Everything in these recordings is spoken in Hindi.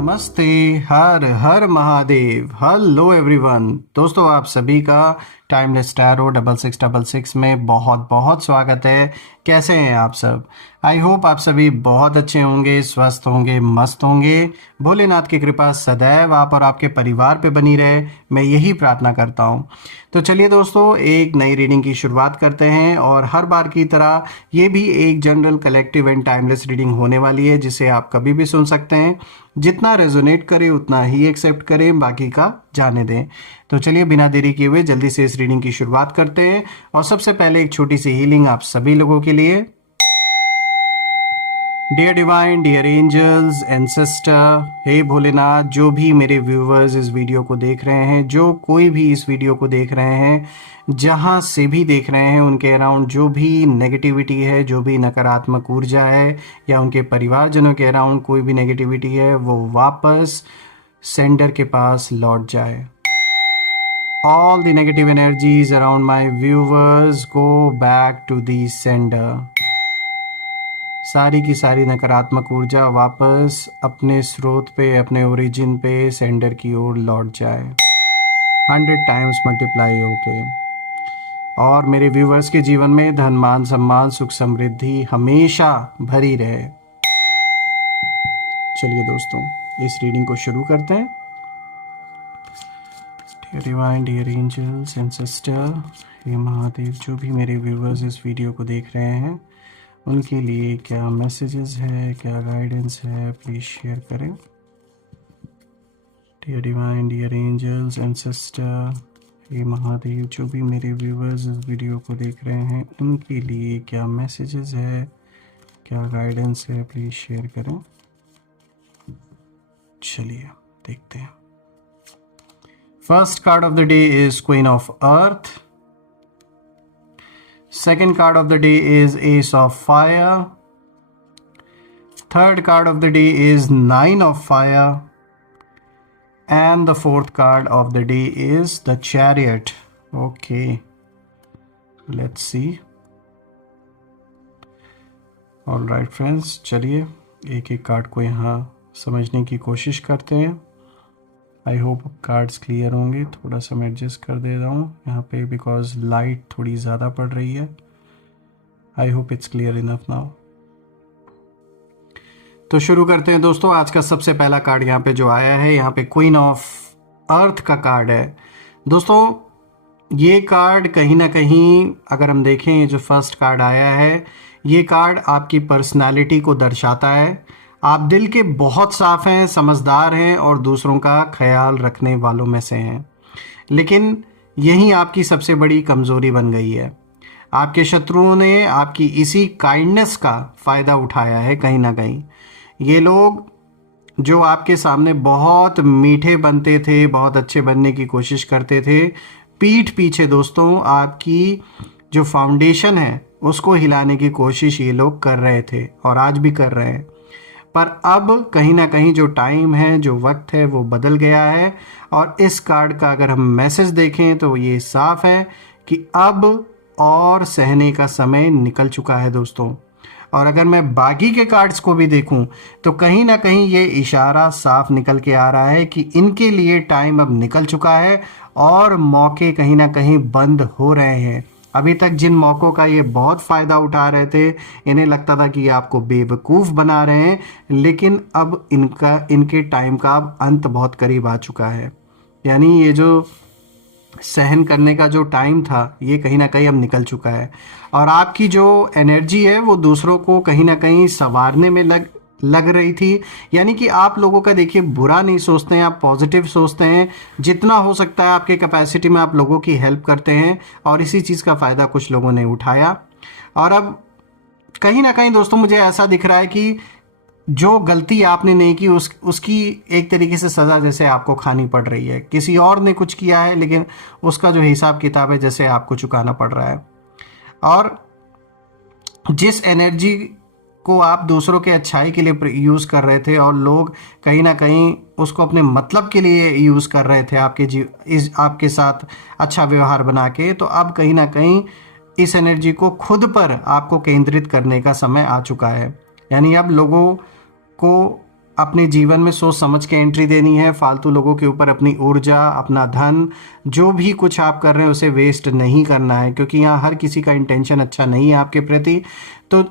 नमस्ते। हर हर महादेव। Hello everyone. दोस्तों आप सभी का टाइमलेस टैरो 6666 में बहुत बहुत स्वागत है। कैसे हैं आप सब? आई होप आप सभी बहुत अच्छे होंगे, स्वस्थ होंगे, मस्त होंगे। भोलेनाथ की कृपा सदैव आप और आपके परिवार पे बनी रहे, मैं यही प्रार्थना करता हूँ। तो चलिए दोस्तों, एक नई रीडिंग की शुरुआत करते हैं और हर बार की तरह ये भी एक general collective and timeless reading होने वाली है, जिसे आप कभी भी सुन सकते हैं। जितना रेजोनेट करे उतना ही एक्सेप्ट करें, बाकी का जाने दें। तो चलिए बिना देरी किए हुए जल्दी से इस रीडिंग की शुरुआत करते हैं। और सबसे पहले एक छोटी सी हीलिंग आप सभी लोगों के लिए। Dear divine, dear angels, ancestor, हे भोलेनाथ, जो भी मेरे व्यूवर्स इस वीडियो को देख रहे हैं, जो कोई भी इस वीडियो को देख रहे हैं, जहाँ से भी देख रहे हैं, उनके अराउंड जो भी नेगेटिविटी है, जो भी नकारात्मक ऊर्जा है, या उनके परिवारजनों के अराउंड कोई भी नेगेटिविटी है, वो वापस सेंडर के पास लौट जाए। All the negative energies around my viewers go back to the sender. सारी की सारी नकारात्मक ऊर्जा वापस अपने स्रोत पे, अपने ओरिजिन पे, सेंडर की ओर लौट जाए 100 टाइम्स मल्टीप्लाई होके। और मेरे व्यूवर्स के जीवन में धन, मान, सम्मान, सुख, समृद्धि हमेशा भरी रहे। चलिए दोस्तों, इस रीडिंग को शुरू करते हैं। Dear divine, dear angels, ancestor, हे महादेव, जो भी मेरे व्यूवर्स इस वीडियो को देख रहे हैं, उनके लिए क्या मैसेजेस है, क्या गाइडेंस है, प्लीज़ शेयर करें। Dear divine, dear angels, ancestor, हे महादेव, जो भी मेरे व्यूवर्स इस वीडियो को देख रहे हैं, उनके लिए क्या मैसेजेस है, क्या गाइडेंस है, प्लीज़ शेयर करें। चलिए देखते हैं। First card of the day is queen of earth. Second card of the day is Ace of Fire. Third card of the day is Nine of Fire. And the fourth card of the day is the Chariot. Okay. Let's see. Alright friends, चलिए एक एक कार्ड को यहाँ समझने की कोशिश करते हैं। आई होप कार्ड्स क्लियर होंगे। थोड़ा सा मैं एडजस्ट कर दे रहा हूँ यहाँ पे, बिकॉज लाइट थोड़ी ज़्यादा पड़ रही है। I hope it's clear enough now. तो शुरू करते हैं दोस्तों। आज का सबसे पहला कार्ड यहाँ पे जो आया है, यहाँ पे क्वीन ऑफ अर्थ का कार्ड है। दोस्तों ये कार्ड कहीं ना कहीं अगर हम देखें, ये जो फर्स्ट कार्ड आया है, ये कार्ड आपकी पर्सनालिटी को दर्शाता है। आप दिल के बहुत साफ हैं, समझदार हैं और दूसरों का ख्याल रखने वालों में से हैं, लेकिन यही आपकी सबसे बड़ी कमज़ोरी बन गई है। आपके शत्रुओं ने आपकी इसी काइंडनेस का फ़ायदा उठाया है कहीं ना कहीं। ये लोग जो आपके सामने बहुत मीठे बनते थे, बहुत अच्छे बनने की कोशिश करते थे, पीठ पीछे दोस्तों आपकी जो फाउंडेशन है उसको हिलाने की कोशिश ये लोग कर रहे थे और आज भी कर रहे हैं। पर अब कहीं ना कहीं जो टाइम है, जो वक्त है, वो बदल गया है। और इस कार्ड का अगर हम मैसेज देखें तो ये साफ है कि अब और सहने का समय निकल चुका है दोस्तों। और अगर मैं बाकी के कार्ड्स को भी देखूं तो कहीं ना कहीं ये इशारा साफ निकल के आ रहा है कि इनके लिए टाइम अब निकल चुका है और मौके कहीं ना कहीं बंद हो रहे हैं। अभी तक जिन मौक़ों का ये बहुत फ़ायदा उठा रहे थे, इन्हें लगता था कि ये आपको बेवकूफ़ बना रहे हैं, लेकिन अब इनके टाइम का अब अंत बहुत करीब आ चुका है। यानी ये जो सहन करने का जो टाइम था, ये कहीं ना कहीं अब निकल चुका है। और आपकी जो एनर्जी है वो दूसरों को कहीं ना कहीं संवारने में लग रही थी। यानी कि आप लोगों का देखिए बुरा नहीं सोचते हैं, आप पॉजिटिव सोचते हैं। जितना हो सकता है आपके कैपेसिटी में आप लोगों की हेल्प करते हैं और इसी चीज़ का फ़ायदा कुछ लोगों ने उठाया। और अब कहीं ना कहीं दोस्तों मुझे ऐसा दिख रहा है कि जो गलती आपने नहीं की उसकी एक तरीके से सज़ा जैसे आपको खानी पड़ रही है। किसी और ने कुछ किया है लेकिन उसका जो हिसाब किताब है जैसे आपको चुकाना पड़ रहा है। और जिस एनर्जी को आप दूसरों के अच्छाई के लिए यूज़ कर रहे थे और लोग कहीं ना कहीं उसको अपने मतलब के लिए यूज़ कर रहे थे आपके साथ अच्छा व्यवहार बना के, तो अब कहीं ना कहीं इस एनर्जी को खुद पर आपको केंद्रित करने का समय आ चुका है। यानी अब लोगों को अपने जीवन में सोच समझ के एंट्री देनी है। फालतू लोगों के ऊपर अपनी ऊर्जा, अपना धन, जो भी कुछ आप कर रहे हैं उसे वेस्ट नहीं करना है, क्योंकि यहाँ हर किसी का इंटेंशन अच्छा नहीं है आपके प्रति। तो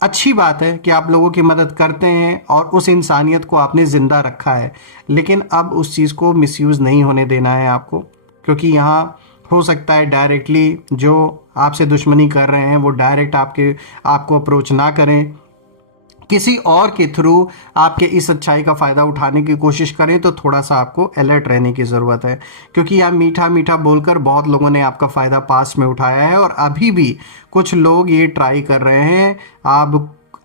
अच्छी बात है कि आप लोगों की मदद करते हैं और उस इंसानियत को आपने ज़िंदा रखा है, लेकिन अब उस चीज़ को मिसयूज़ नहीं होने देना है आपको, क्योंकि यहाँ हो सकता है डायरेक्टली जो आपसे दुश्मनी कर रहे हैं वो डायरेक्ट आपको अप्रोच ना करें, किसी और के थ्रू आपके इस अच्छाई का फ़ायदा उठाने की कोशिश करें। तो थोड़ा सा आपको अलर्ट रहने की ज़रूरत है, क्योंकि यहाँ मीठा मीठा बोलकर बहुत लोगों ने आपका फ़ायदा पास में उठाया है और अभी भी कुछ लोग ये ट्राई कर रहे हैं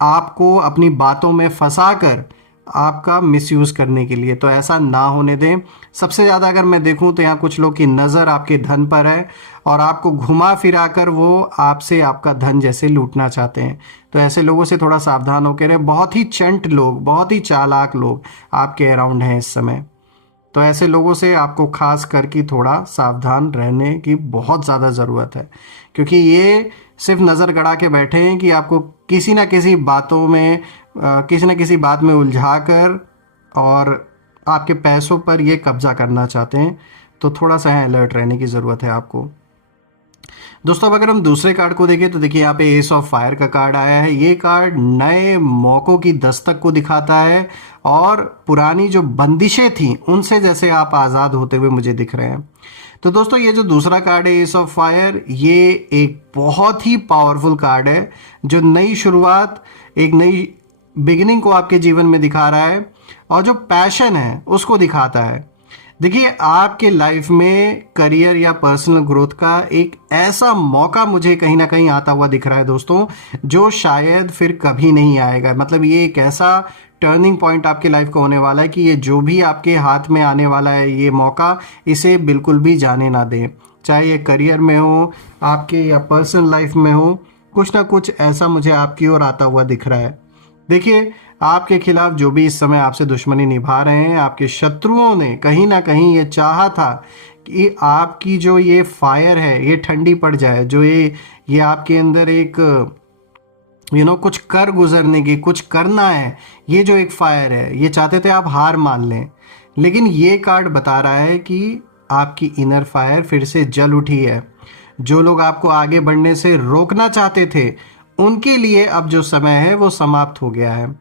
आपको अपनी बातों में फंसा कर आपका मिसयूज़ करने के लिए। तो ऐसा ना होने दें। सबसे ज़्यादा अगर मैं देखूं तो यहाँ कुछ लोग की नज़र आपके धन पर है और आपको घुमा फिरा कर वो आपसे आपका धन जैसे लूटना चाहते हैं। तो ऐसे लोगों से थोड़ा सावधान होकर रहे। बहुत ही चंट लोग, बहुत ही चालाक लोग आपके अराउंड हैं इस समय। तो ऐसे लोगों से आपको खास करके थोड़ा सावधान रहने की बहुत ज़्यादा ज़रूरत है, क्योंकि ये सिर्फ नज़र गड़ा के बैठे हैं कि आपको किसी ना किसी बातों में किसी न किसी बात में उलझा कर और आपके पैसों पर ये कब्ज़ा करना चाहते हैं। तो थोड़ा सा अलर्ट रहने की ज़रूरत है आपको। दोस्तों अब अगर हम दूसरे कार्ड को देखें तो देखिए यहाँ पे एस ऑफ फायर का कार्ड आया है। ये कार्ड नए मौक़ों की दस्तक को दिखाता है और पुरानी जो बंदिशें थी उनसे जैसे आप आज़ाद होते हुए मुझे दिख रहे हैं। तो दोस्तों ये जो दूसरा कार्ड है एस ऑफ फायर, ये एक बहुत ही पावरफुल कार्ड है जो नई शुरुआत, एक नई बिगिनिंग को आपके जीवन में दिखा रहा है और जो पैशन है उसको दिखाता है। देखिए आपके लाइफ में करियर या पर्सनल ग्रोथ का एक ऐसा मौका मुझे कहीं ना कहीं आता हुआ दिख रहा है दोस्तों, जो शायद फिर कभी नहीं आएगा। मतलब ये एक ऐसा टर्निंग पॉइंट आपके लाइफ का होने वाला है कि ये जो भी आपके हाथ में आने वाला है ये मौका, इसे बिल्कुल भी जाने ना दें। चाहे ये करियर में हो आपके या पर्सनल लाइफ में हो, कुछ ना कुछ ऐसा मुझे आपकी ओर आता हुआ दिख रहा है। देखिए आपके खिलाफ जो भी इस समय आपसे दुश्मनी निभा रहे हैं, आपके शत्रुओं ने कहीं ना कहीं ये चाहा था कि आपकी जो ये फायर है ये ठंडी पड़ जाए, जो ये आपके अंदर एक कुछ कर गुजरने की, कुछ करना है, ये जो एक फायर है ये चाहते थे आप हार मान लें। लेकिन ये कार्ड बता रहा है कि आपकी इनर फायर फिर से जल उठी है। जो लोग आपको आगे बढ़ने से रोकना चाहते थे उनके लिए अब जो समय है वो समाप्त हो गया है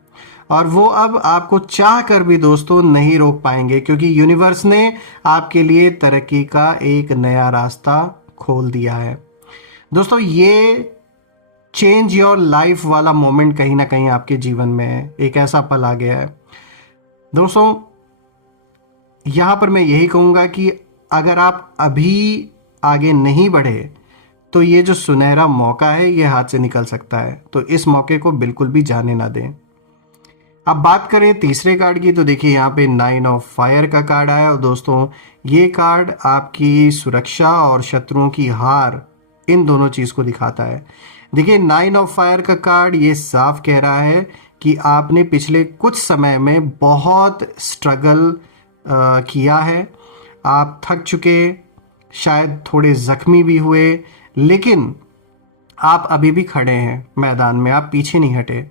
और वो अब आपको चाह कर भी दोस्तों नहीं रोक पाएंगे, क्योंकि यूनिवर्स ने आपके लिए तरक्की का एक नया रास्ता खोल दिया है। दोस्तों ये चेंज योर लाइफ वाला मोमेंट कहीं ना कहीं आपके जीवन में है, एक ऐसा पल आ गया है। दोस्तों यहाँ पर मैं यही कहूँगा कि अगर आप अभी आगे नहीं बढ़े तो ये जो सुनहरा मौका है ये हाथ से निकल सकता है। तो इस मौके को बिल्कुल भी जाने ना दें। अब बात करें तीसरे कार्ड की तो देखिए यहाँ पे 9 ऑफ फायर का कार्ड आया और दोस्तों ये कार्ड आपकी सुरक्षा और शत्रुओं की हार, इन दोनों चीज़ को दिखाता है। देखिए 9 ऑफ फायर का कार्ड ये साफ कह रहा है कि आपने पिछले कुछ समय में बहुत स्ट्रगल किया है, आप थक चुके, शायद थोड़े ज़ख्मी भी हुए, लेकिन आप अभी भी खड़े हैं मैदान में, आप पीछे नहीं हटे।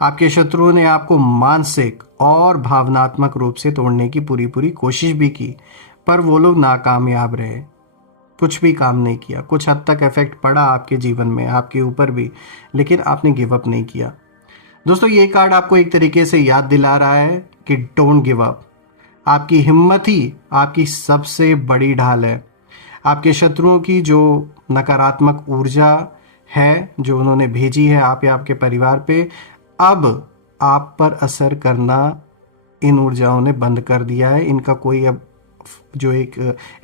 आपके शत्रुओं ने आपको मानसिक और भावनात्मक रूप से तोड़ने की पूरी कोशिश भी की, पर वो लोग नाकामयाब रहे, कुछ भी काम नहीं किया। कुछ हद तक इफेक्ट पड़ा आपके जीवन में, आपके ऊपर भी, लेकिन आपने गिव अप नहीं किया। दोस्तों ये कार्ड आपको एक तरीके से याद दिला रहा है कि डोंट गिव अप। आपकी हिम्मत ही आपकी सबसे बड़ी ढाल है। आपके शत्रुओं की जो नकारात्मक ऊर्जा है जो उन्होंने भेजी है आप या आपके परिवार पे, अब आप पर असर करना इन ऊर्जाओं ने बंद कर दिया है। इनका कोई अब जो एक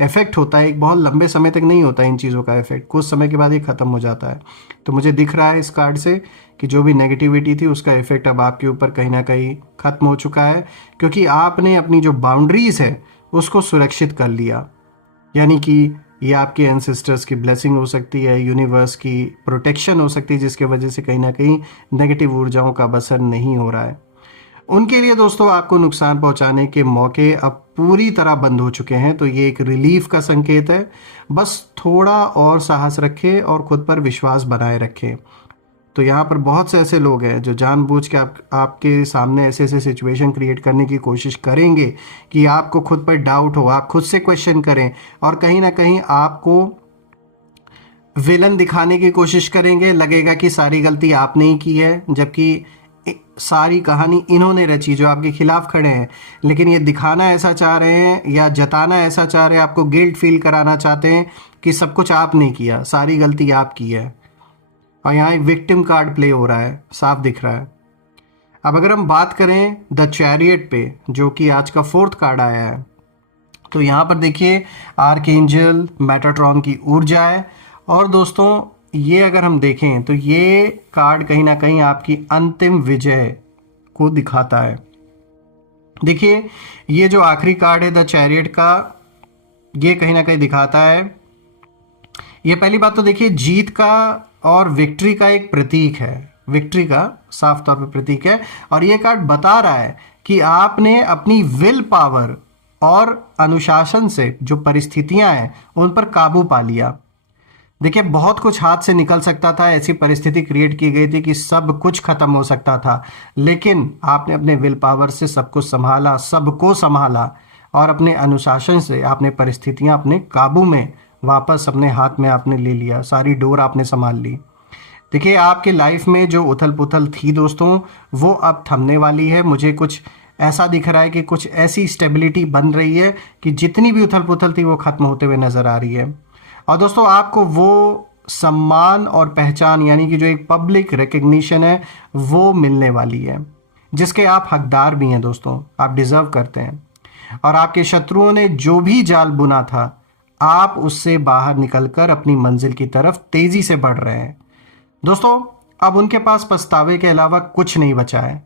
इफेक्ट होता है एक बहुत लंबे समय तक नहीं होता, इन चीज़ों का इफेक्ट कुछ समय के बाद ये ख़त्म हो जाता है। तो मुझे दिख रहा है इस कार्ड से कि जो भी नेगेटिविटी थी उसका इफेक्ट अब आपके ऊपर कहीं ना कहीं ख़त्म हो चुका है, क्योंकि आपने अपनी जो बाउंड्रीज़ है उसको सुरक्षित कर लिया। यानी कि ये आपके एंसेस्टर्स की ब्लेसिंग हो सकती है, यूनिवर्स की प्रोटेक्शन हो सकती है, जिसके वजह से कहीं ना कहीं नेगेटिव ऊर्जाओं का बसर नहीं हो रहा है। उनके लिए दोस्तों आपको नुकसान पहुंचाने के मौके अब पूरी तरह बंद हो चुके हैं। तो ये एक रिलीफ का संकेत है। बस थोड़ा और साहस रखें और खुद पर विश्वास बनाए रखें। तो यहाँ पर बहुत से ऐसे लोग हैं जो जानबूझ के आपके सामने ऐसे ऐसे सिचुएशन क्रिएट करने की कोशिश करेंगे कि आपको खुद पर डाउट हो, आप खुद से क्वेश्चन करें और कहीं ना कहीं आपको विलन दिखाने की कोशिश करेंगे। लगेगा कि सारी गलती आपने ही की है, जबकि सारी कहानी इन्होंने रची जो आपके खिलाफ खड़े हैं। लेकिन ये दिखाना ऐसा चाह रहे हैं या जताना ऐसा चाह रहे हैं, आपको गिल्ट फील कराना चाहते हैं कि सब कुछ आपने किया, सारी गलती आपकी है। और यहाँ एक विक्टिम कार्ड प्ले हो रहा है, साफ दिख रहा है। अब अगर हम बात करें द चैरियट पे, जो कि आज का 4th कार्ड आया है, तो यहाँ पर देखिए आर्कएंजल मेटाट्रॉन की ऊर्जा है। और दोस्तों ये अगर हम देखें तो ये कार्ड कहीं ना कहीं आपकी अंतिम विजय को दिखाता है। देखिए ये जो आखिरी कार्ड है द चैरियट का, ये कहीं ना कहीं दिखाता है, ये पहली बात तो देखिए जीत का और विक्ट्री का एक प्रतीक है, विक्ट्री का साफ तौर पे प्रतीक है। और ये कार्ड बता रहा है कि आपने अपनी विल पावर और अनुशासन से जो परिस्थितियां हैं उन पर काबू पा लिया। देखिए बहुत कुछ हाथ से निकल सकता था, ऐसी परिस्थिति क्रिएट की गई थी कि सब कुछ खत्म हो सकता था, लेकिन आपने अपने विल पावर से सब कुछ संभाला, सबको संभाला और अपने अनुशासन से आपने परिस्थितियां अपने काबू में वापस अपने हाथ में आपने ले लिया, सारी डोर आपने संभाल ली। देखिए आपके लाइफ में जो उथल पुथल थी दोस्तों, वो अब थमने वाली है। मुझे कुछ ऐसा दिख रहा है कि कुछ ऐसी स्टेबिलिटी बन रही है कि जितनी भी उथल पुथल थी वो खत्म होते हुए नजर आ रही है। और दोस्तों आपको वो सम्मान और पहचान, यानी कि जो एक पब्लिक रिकग्निशन है, वो मिलने वाली है, जिसके आप हकदार भी हैं दोस्तों, आप डिजर्व करते हैं। और आपके शत्रुओं ने जो भी जाल बुना था, आप उससे बाहर निकलकर अपनी मंजिल की तरफ तेजी से बढ़ रहे हैं दोस्तों। अब उनके पास पछतावे के अलावा कुछ नहीं बचा है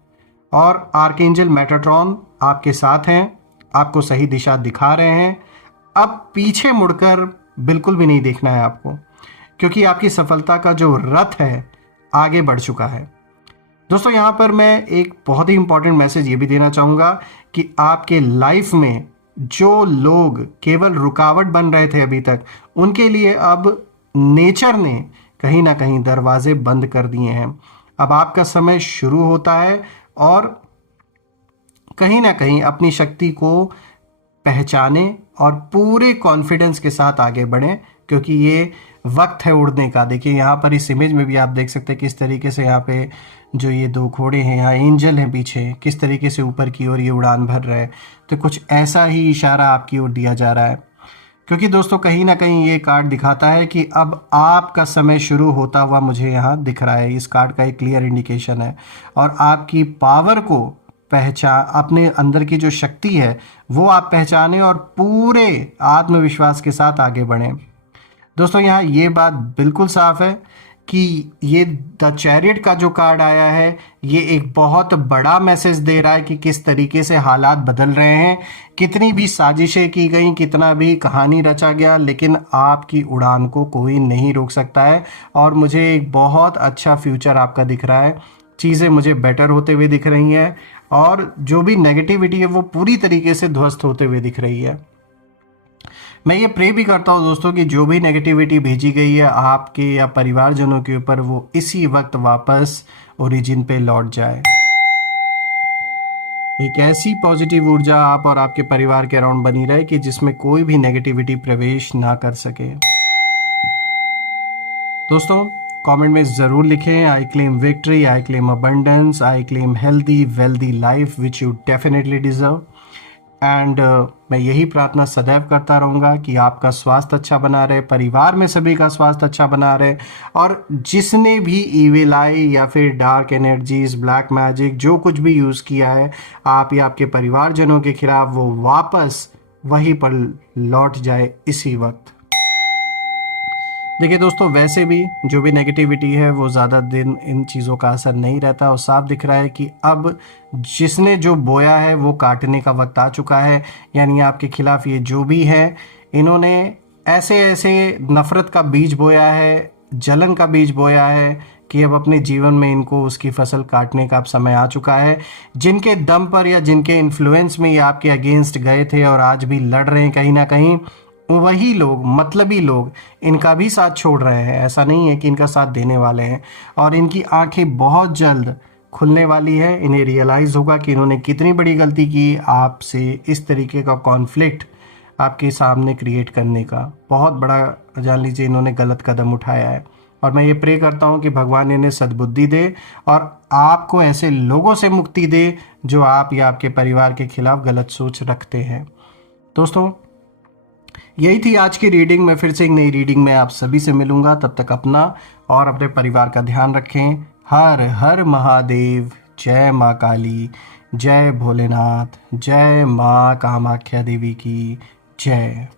और आर्कएंजल मेटाट्रॉन आपके साथ हैं, आपको सही दिशा दिखा रहे हैं। अब पीछे मुड़कर बिल्कुल भी नहीं देखना है आपको, क्योंकि आपकी सफलता का जो रथ है आगे बढ़ चुका है दोस्तों। यहाँ पर मैं एक बहुत ही इंपॉर्टेंट मैसेज ये भी देना चाहूँगा कि आपके लाइफ में जो लोग केवल रुकावट बन रहे थे अभी तक, उनके लिए अब नेचर ने कहीं ना कहीं दरवाजे बंद कर दिए हैं। अब आपका समय शुरू होता है और कहीं ना कहीं अपनी शक्ति को पहचाने और पूरे कॉन्फिडेंस के साथ आगे बढ़ें, क्योंकि ये वक्त है उड़ने का। देखिए यहाँ पर इस इमेज में भी आप देख सकते हैं किस तरीके से यहाँ पे जो ये 2 घोड़े हैं, यहाँ एंजल हैं पीछे, किस तरीके से ऊपर की ओर ये उड़ान भर रहे हैं। तो कुछ ऐसा ही इशारा आपकी ओर दिया जा रहा है, क्योंकि दोस्तों कहीं ना कहीं ये कार्ड दिखाता है कि अब आपका समय शुरू होता हुआ मुझे यहाँ दिख रहा है। इस कार्ड का एक क्लियर इंडिकेशन है और आपकी पावर को पहचान, अपने अंदर की जो शक्ति है वो आप पहचानें और पूरे आत्मविश्वास के साथ आगे बढ़ें दोस्तों। यहाँ ये बात बिल्कुल साफ है कि ये द चैरियट का जो कार्ड आया है, ये एक बहुत बड़ा मैसेज दे रहा है कि किस तरीके से हालात बदल रहे हैं। कितनी भी साजिशें की गई, कितना भी कहानी रचा गया, लेकिन आपकी उड़ान को कोई नहीं रोक सकता है। और मुझे एक बहुत अच्छा फ्यूचर आपका दिख रहा है, चीज़ें मुझे बेटर होते हुए दिख रही हैं और जो भी नेगेटिविटी है वो पूरी तरीके से ध्वस्त होते हुए दिख रही है। मैं ये प्रे भी करता हूँ दोस्तों कि जो भी नेगेटिविटी भेजी गई है आपके या परिवारजनों के ऊपर, वो इसी वक्त वापस ओरिजिन पे लौट जाए। एक ऐसी पॉजिटिव ऊर्जा आप और आपके परिवार के अराउंड बनी रहे कि जिसमें कोई भी नेगेटिविटी प्रवेश ना कर सके। दोस्तों कमेंट में ज़रूर लिखें, I claim victory, I claim abundance, I claim healthy wealthy life which you definitely deserve. And मैं यही प्रार्थना सदैव करता रहूँगा कि आपका स्वास्थ्य अच्छा बना रहे, परिवार में सभी का स्वास्थ्य अच्छा बना रहे, और जिसने भी ईविल आई या फिर डार्क एनर्जीज, ब्लैक मैजिक, जो कुछ भी यूज़ किया है आप या आपके परिवारजनों के खिलाफ, वो वापस वहीं पर लौट जाए इसी वक्त। देखिए दोस्तों वैसे भी जो भी नेगेटिविटी है वो ज़्यादा दिन इन चीज़ों का असर नहीं रहता, और साफ दिख रहा है कि अब जिसने जो बोया है वो काटने का वक्त आ चुका है। यानी आपके खिलाफ ये जो भी है, इन्होंने ऐसे ऐसे नफ़रत का बीज बोया है, जलन का बीज बोया है कि अब अपने जीवन में इनको उसकी फसल काटने का अब समय आ चुका है। जिनके दम पर या जिनके इन्फ्लुएंस में ये आपके अगेंस्ट गए थे और आज भी लड़ रहे हैं कहीं ना कहीं, वही लोग, मतलबी लोग इनका भी साथ छोड़ रहे हैं। ऐसा नहीं है कि इनका साथ देने वाले हैं। और इनकी आंखें बहुत जल्द खुलने वाली है। इन्हें रियलाइज़ होगा कि इन्होंने कितनी बड़ी गलती की, आपसे इस तरीके का कॉन्फ्लिक्ट आपके सामने क्रिएट करने का। बहुत बड़ा, जान लीजिए, इन्होंने गलत कदम उठाया है। और मैं ये प्रे करता हूँ कि भगवान इन्हें सद्बुद्धि दे और आपको ऐसे लोगों से मुक्ति दे जो आप या आपके परिवार के खिलाफ गलत सोच रखते हैं। दोस्तों, यही थी आज की रीडिंग। मैं फिर से एक नई रीडिंग में आप सभी से मिलूंगा। तब तक अपना और अपने परिवार का ध्यान रखें। हर हर महादेव। जय माँ काली, जय भोलेनाथ, जय माँ कामाख्या देवी की जय।